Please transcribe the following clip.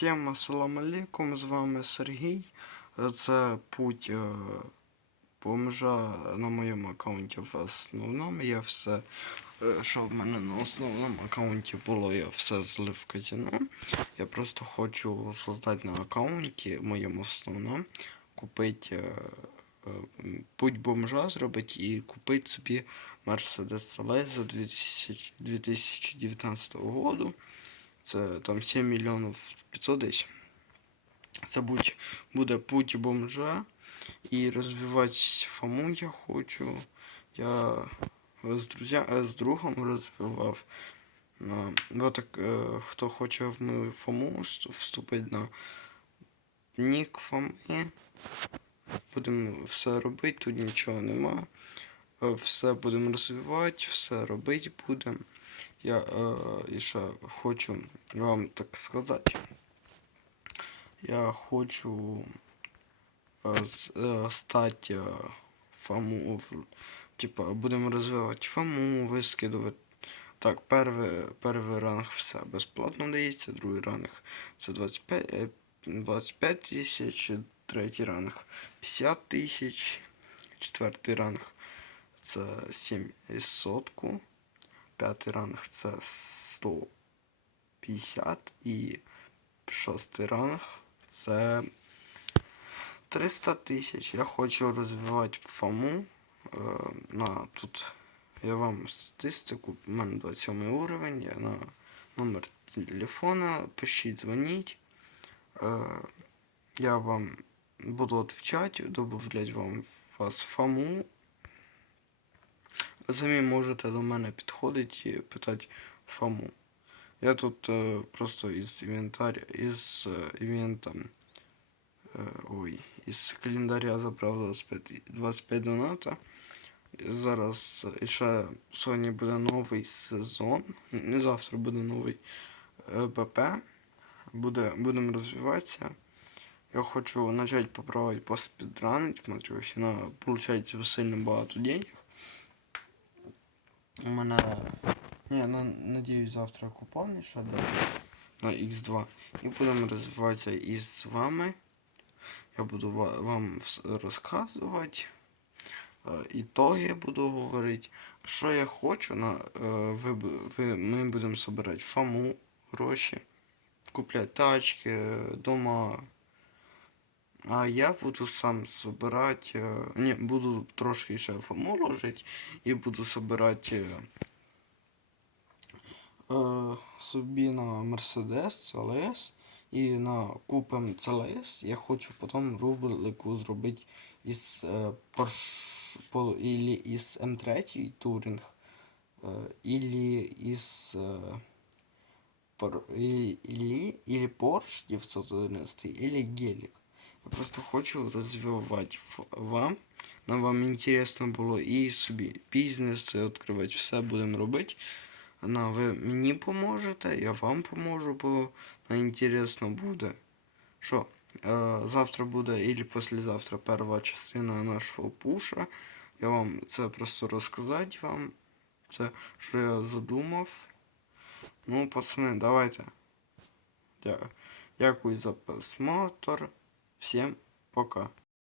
Всім ассалам алейкум, з вами Сергій. Це путь е, бомжа на моєму аккаунті в основному. Я все, е, що в мене на основному аккаунті було, я все злив в казино. Я просто хочу создати на аккаунті моєму основному, купити е, путь бомжа зробити і купити собі Mercedes CLS за 2000 2019 року. Це там 7 мільйонів 500 десь. Це будь, буде путь бомжа. І розвивати фому я хочу. Я з, друзя, е, з другом розвивав. На, ну, так, е, хто хоче в мою фому вст- вступити на нік фоми. Будемо все робити, тут нічого нема. Е, Все будемо розвивати, все робити будемо. Я е, ще хочу вам так сказати. Я хочу е, е, стати е, фому. в- Типа, будемо розвивати фому, вискидувати. Так, перший, перший ранг все безплатно дається, другий ранг це 25, е, 25 тисяч, третій ранг 50 тисяч, четвертий ранг це 7 сотку. П'ятий ранг це 150 і шостий ранг це 300 тисяч. Я хочу розвивати фому. Е, на тут я вам статистику. У мене 27 уровень, я на номер телефона. Пишіть, дзвоніть. Е, я вам буду відповідати, добавлять вам вас фому. Ви самі можете до мене підходити і питати фому. Я тут е, просто із інвентаря, із е, івентом, е, ой, із календаря забрав 25, 25 доната. Зараз ще сьогодні буде новий сезон. Не завтра буде новий е, БП. Буде, будемо розвиватися. Я хочу почати попробувати поспідранити, смотрю, на получається сильно багато денег. У мене. Ні, на, надіюсь, завтра купони ще дадуть на X2. І будемо розвиватися із вами. Я буду вам розказувати. Е, Ітоги буду говорити. Що я хочу, на, е, ви, ви, ми будемо збирати фаму, гроші, купляти тачки, дома. А я буду сам збирати. е, Ні, буду трошки ще ложити і буду збирати е, собі на Mercedes CLS і на купем CLS я хочу потім рубрику зробити із е, Porsche, по, із М3 Touring, е, ілі із е, Пор, ілі, ілі Porsche 911, ілі Гелік. Я просто хочу розвивати вам. Нам вам інтересно було і собі бізнес відкривати, все будемо робити. На, ви мені поможете, я вам поможу, бо нам інтересно буде. Що, е, завтра буде і післязавтра перша частина нашого пуша. Я вам це просто розказати вам. Це що я задумав. Ну, пацани, давайте. Дякую за просмотр. Всім пока.